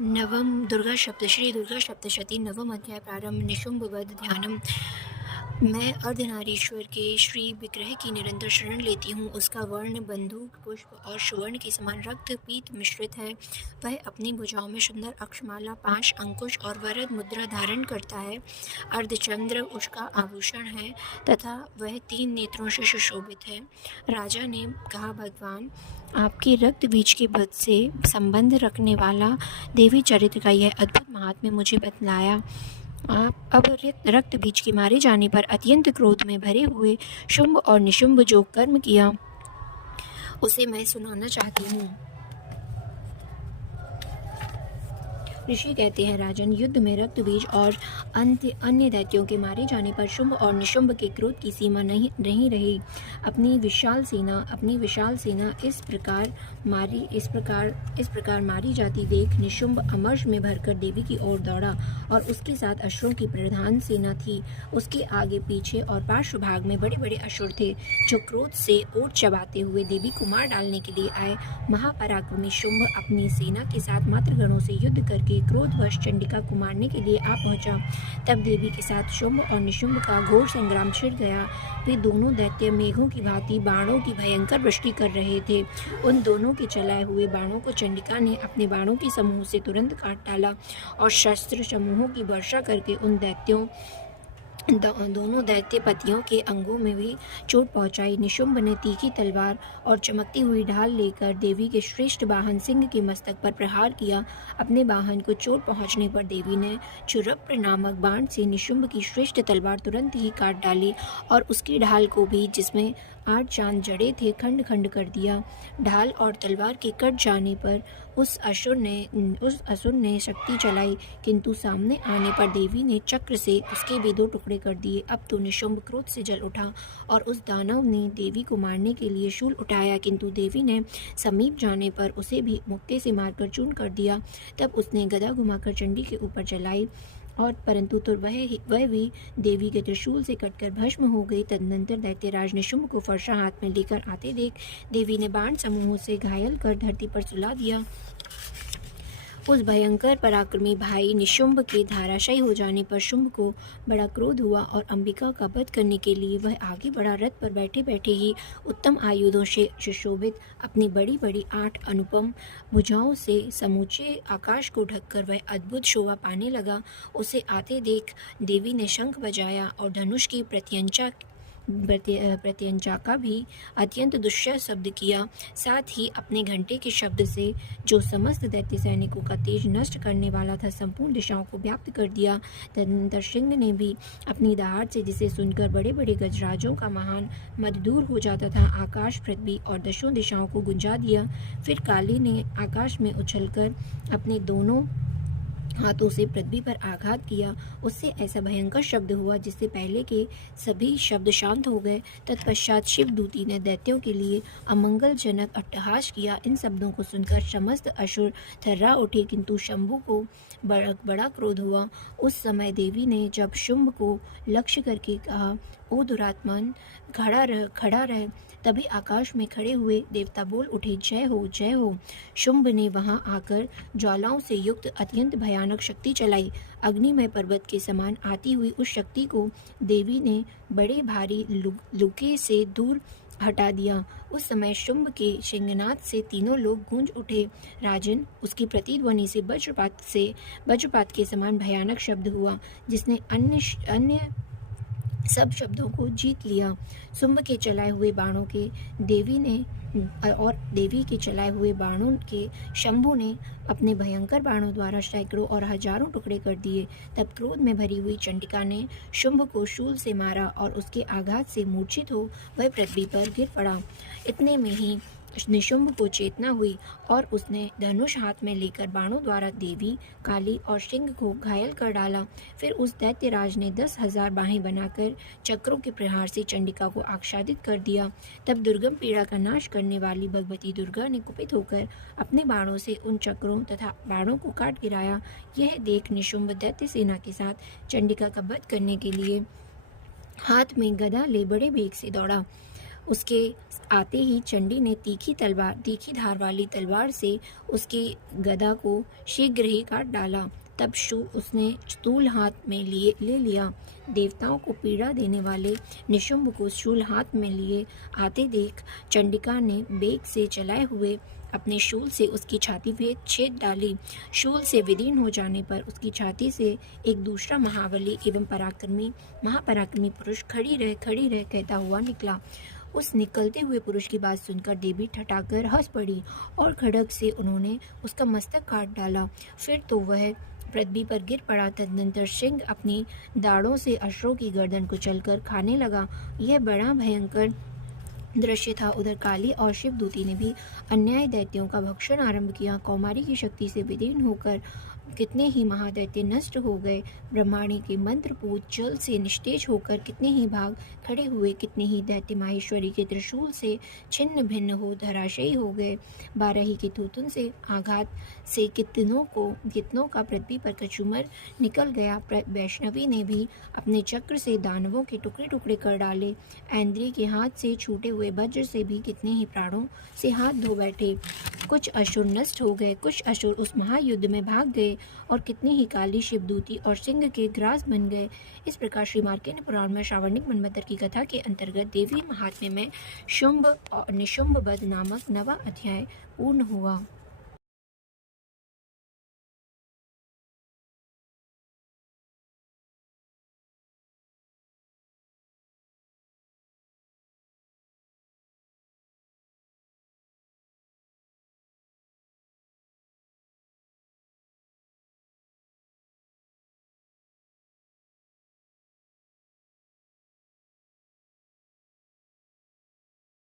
नवम दुर्गा सप्त श्री दुर्गा सप्तशती नवम अध्याय प्रारंभ। निशुंभ वध ध्यानम। मैं अर्धनारीश्वर के श्री विग्रह की निरंतर शरण लेती हूँ। उसका वर्ण बंदूक पुष्प और सुवर्ण के समान रक्त पीत मिश्रित है। वह अपनी भुजाओं में सुंदर अक्षमाला, पाश, अंकुश और वरद मुद्रा धारण करता है। अर्धचंद्र उसका आभूषण है तथा वह 3 नेत्रों से सुशोभित है। राजा ने कहा, भगवान, आपके रक्त बीज के पद से संबंध रखने वाला देवी चरित्र का यह अद्भुत महात्म्य मुझे बतलाया। आप अब रक्त बीज के मारे जाने पर अत्यंत क्रोध में भरे हुए शुंभ और निशुंभ जो कर्म किया उसे मैं सुनाना चाहती हूँ। ऋषि कहते हैं, राजन, युद्ध में रक्त बीज और अन्य दैत्यों के मारे जाने पर शुंभ और निशुंभ के क्रोध की सीमा नहीं रही। अपनी विशाल सेना इस प्रकार मारी जाती देख निशुंभ अमर्ष में भरकर देवी की ओर दौड़ा और उसके साथ असुरों की प्रधान सेना थी। उसके आगे पीछे और पार्श्व भाग में बड़े बड़े असुर थे जो क्रोध से ओट चबाते हुए देवी को मार डालने के लिए आए। महापराक्रमी शुंभ अपनी सेना के साथ मातृगणों से युद्ध करके क्रोधवश चंडिका को मारने के लिए आ पहुंचा। तब देवी के साथ शुंभ और निशुंभ का घोर संग्राम छिड़ गया। वे दोनों दैत्य मेघों की भांति बाणों की भयंकर वृष्टि कर रहे थे। उन दोनों के चलाए हुए बाणों को चंडिका ने अपने बाणों के समूह से तुरंत काट डाला और शस्त्र समूहों की वर्षा करके उन दोनों दैत्यपतियों के अंगों में भी चोट पहुंचाई। निशुंभ ने तीखी तलवार और चमकती हुई ढाल लेकर देवी के श्रेष्ठ वाहन सिंह के मस्तक पर प्रहार किया। अपने वाहन को चोट पहुंचने पर देवी ने क्षुरप्र नामक बाण से निशुंभ की श्रेष्ठ तलवार तुरंत ही काट डाली और उसकी ढाल को भी, जिसमें 8 चांद जड़े थे, खंड खंड कर दिया। ढाल और तलवार के कट जाने पर उस असुर ने शक्ति चलाई, किंतु सामने आने पर देवी ने चक्र से उसके भी 2 टुकड़े कर दिए। अब तो निशुंभ क्रोध से जल उठा और उस दानव ने देवी को मारने के लिए शूल उठाया, किंतु देवी ने समीप जाने पर उसे भी मुक्के से मारकर चूर्ण कर दिया। तब उसने गदा घुमाकर चंडी के ऊपर चलाई और परंतु तो वह भी देवी के त्रिशूल से कटकर भस्म हो गई। तदनंतर दैत्यराज निशुंभ को फरसा हाथ में लेकर आते देख देवी ने बाण समूहों से घायल कर धरती पर सुला दिया। उस भयंकर पराक्रमी भाई निशुंभ के धराशायी हो जाने पर शुंभ को बड़ा क्रोध हुआ और अंबिका का वध करने के लिए वह आगे बढ़ा। रथ पर बैठे बैठे ही उत्तम आयुधों से सुशोभित अपनी बड़ी बड़ी 8 अनुपम भुजाओं से समूचे आकाश को ढककर वह अद्भुत शोभा पाने लगा। उसे आते देख देवी ने शंख बजाया और धनुष की प्रत्यंचा का भी अत्यंत दुष्य शब्द किया। साथ ही अपने घंटे के शब्द से, जो समस्त दैत्य सैनिकों का तेज नष्ट करने वाला था, संपूर्ण दिशाओं को व्याप्त कर दिया। तदनंतर सिंह ने भी अपनी दहाड़ से, जिसे सुनकर बड़े बड़े गजराजों का महान मद दूर हो जाता था, आकाश, पृथ्वी और दशों दिशाओं को गुंजा दिया। फिर काली ने आकाश में उछलकर अपने दोनों हाथों से पृथ्वी पर आघात किया। उससे ऐसा भयंकर शब्द हुआ जिससे पहले के सभी शब्द शांत हो गए। तत्पश्चात शिवदूती ने दैत्यों के लिए अमंगलजनक अट्टहास किया। इन शब्दों को सुनकर समस्त असुर थर्रा उठे, किंतु शंभु को बड़ा क्रोध हुआ। उस समय देवी ने जब शुंभ को लक्ष्य करके कहा, ओ दुरात्मान, खड़ा रह, तभी आकाश में खड़े हुए देवता बोल उठे, जय हो, जय हो। शुंभ ने वहां आकर ज्वालाओं से युक्त अत्यंत भयानक शक्ति चलाई। अग्निमय पर्वत के समान आती हुई उस शक्ति को देवी ने बड़े भारी लुके से दूर हटा दिया। उस समय शुंभ के सिंहनाद से तीनों लोग गूंज उठे। राजन, उसकी प्रतिध्वनि से वज्रपात के समान भयानक शब्द हुआ, जिसने अन्य सब शब्दों को जीत लिया। शुंभ के चलाए हुए बाणों के देवी के चलाए हुए बाणों के शंभु ने अपने भयंकर बाणों द्वारा सैकड़ों और हजारों टुकड़े कर दिए। तब क्रोध में भरी हुई चंडिका ने शुंभ को शूल से मारा और उसके आघात से मूर्छित हो वह पृथ्वी पर गिर पड़ा। इतने में ही निशुंभ को चेतना हुई और उसने धनुष हाथ में लेकर बाणों द्वारा देवी, काली और सिंह को घायल कर डाला। फिर उस दैत्यराज ने 10,000 बाहें बनाकर चक्रों के प्रहार से चंडिका को आच्छादित कर दिया। तब दुर्गम पीड़ा का नाश करने वाली भगवती दुर्गा ने कुपित होकर अपने बाणों से उन चक्रों तथा बाणों को काट गिराया। यह देख निशुंभ दैत्य सेना के साथ चंडिका का वध करने के लिए हाथ में गदा ले बड़े वेग से दौड़ा। उसके आते ही चंडी ने तीखी धार वाली तलवार से उसके गदा को शीघ्र ही काट डाला। तब उसने शूल हाथ में ले लिया। देवताओं को पीड़ा देने वाले निशुंभ को शूल हाथ में लिए आते देख चंडिका ने बेग से चलाए हुए अपने शूल से उसकी छाती में छेद डाली। शूल से विदीर्ण हो जाने पर उसकी छाती से एक दूसरा महाबली एवं महापराक्रमी पुरुष खड़ी रह कहता हुआ निकला। उस निकलते हुए पुरुष की बात सुनकर देवी ठठाकर हंस पड़ी और खड्ग से उन्होंने उसका मस्तक काट डाला। फिर तो वह पृथ्वी पर गिर पड़ा। तदनंतर सिंह अपनी दाढ़ों से अश्रों की गर्दन कुचलकर खाने लगा। यह बड़ा भयंकर दृश्य था। उधर काली और शिवदूती ने भी अन्याय दैत्यों का भक्षण आरंभ किया। कौमारी की शक्ति से विदीर्ण होकर कितने ही महादैत्य नष्ट हो गए। ब्रह्माणी के मंत्रपूत जल से निस्तेज होकर कितने ही भाग खड़े हुए। कितने ही दैत्य माहेश्वरी के त्रिशूल से छिन्न भिन्न हो धराशयी हो गए। बारही के थूथुन से आघात से कितनों का पृथ्वी पर कचूमर निकल गया। वैष्णवी ने भी अपने चक्र से दानवों के टुकड़े टुकड़े कर डाले। ऐन्द्री के हाथ से छूटे हुए वज्र से भी कितने ही प्राणों से हाथ धो बैठे। कुछ असुर नष्ट हो गए, कुछ असुर उस महायुद्ध में भाग गए और कितने ही काली शिवदूती और सिंह के ग्रास बन गए। इस प्रकार श्री मार्कंडेय पुराण में श्रावणिक मनवंतर की कथा के अंतर्गत देवी महात्म्य में शुंभ और निशुंभ वध नामक 9वां अध्याय पूर्ण हुआ।